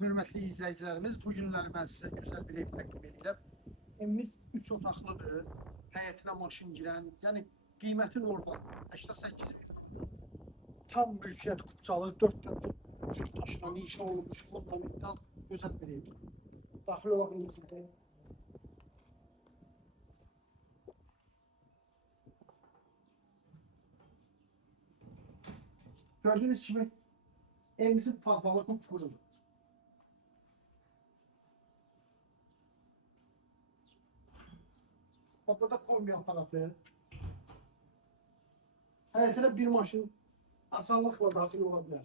hörmətli izləyicilərimiz, bu günləri mən sizə gözəl bir ev təqdim edirəm. Evimiz 3 otaqlıdır, həyətinə maşın girən, yəni qiyməti normal, 88 min. Tam mülkiyyət qupçalı, 4 tərəf cüt daşla inşa olunmuş, fundamental, gözəl bir ev. Daxil olaq evimizdə. Gördüğünüz kimi evimizin parfalı qupqurudur. Burada kombi aparatı. Həyətinə bir maşın asanlıqla daxil ola bilər.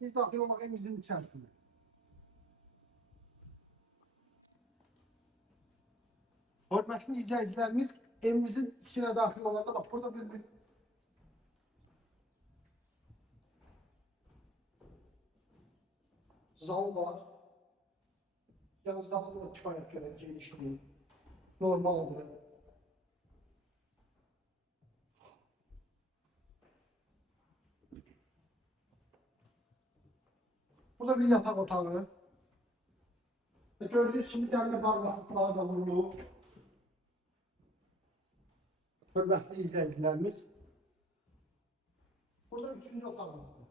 Biz daxil olmaq evimizin içərisində. Hörmətli izləyicilərimiz, evimizin içine daxil olanda bak burada bir zal var. Yalnız daha da kifayət qədər genişliği normaldır. Burada bir yatak otağı. Gördüğünüz kimi dəmir barmaqlıqları da vurulub. Hörmətli izləyicilərimiz. Burada üçüncü otağımız var.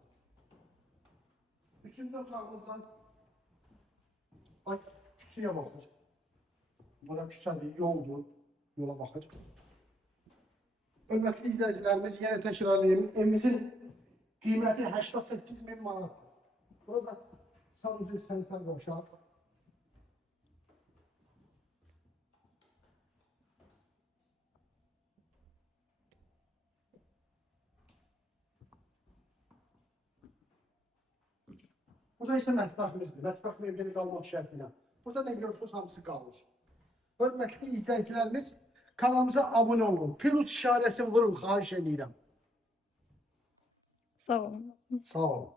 Üçüncü otağımızdan bak küçüyə baxır. Bura küçədir, yoldur, yola baxır. Hörmətli izləyicilərimiz, yenə təkrarlayayım. Evimizin qiyməti 88 min manat. Burada sanuzil sanitar qovşaq. Burada isə mətbəximizdir. Mətbəx mebeli qalmaq şərtilə. Burada nə görürsünüz, hamısı qalmış. Hörmətli izləyicilərimiz, kanalımıza abunə olun. Plus işarəsini vurun, xahiş edirəm. Sağ olun. Sağ olun.